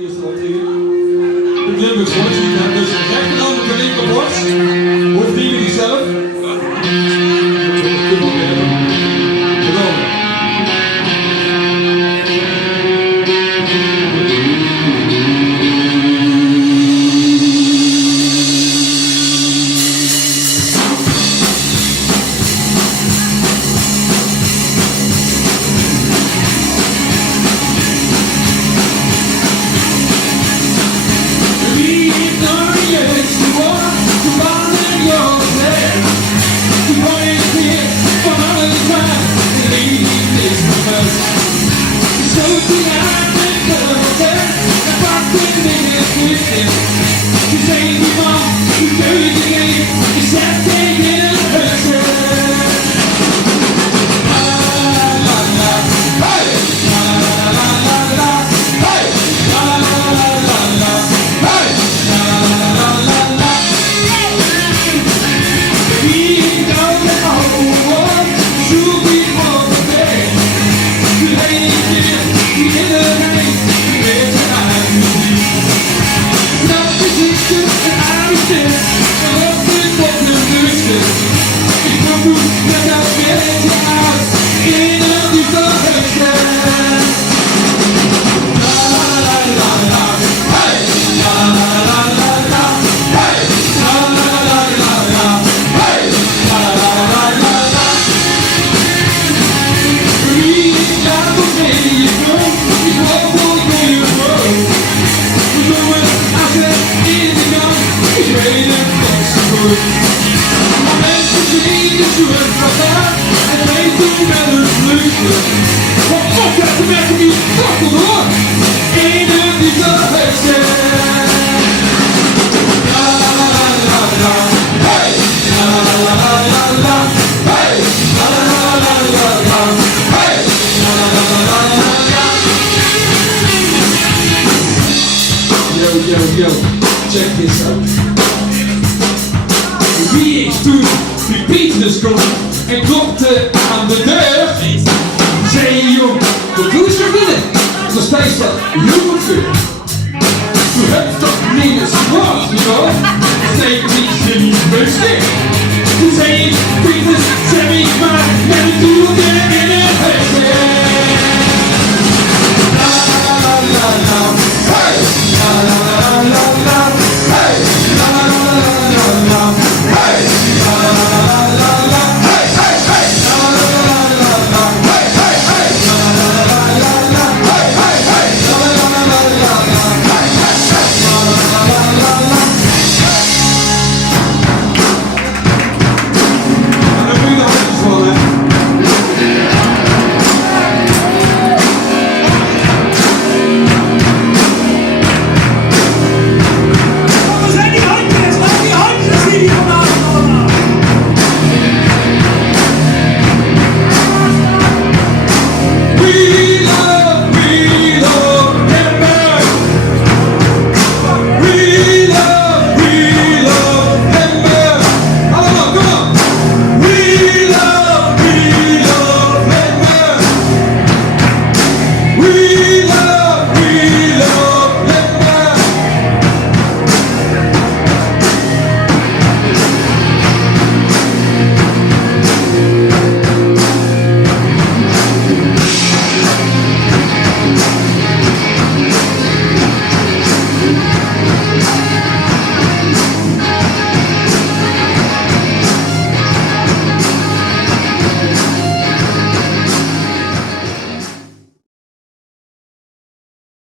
Eerste optreden. De limburg wordt, je hebt dus een rechterhand op de linkerborst. Hoofddienen die zelf. Yo, check this out. Wie is toen die Petrus kwam en klopte aan de deur? Zei jong, wat doe je binnen? Zo steeds dat heel veel. Du hebt toch niet eens gewacht, joh? Zei ik niet rustig. Toen zei ik, Petrus, zeg ik maar, met een doel in het feestje.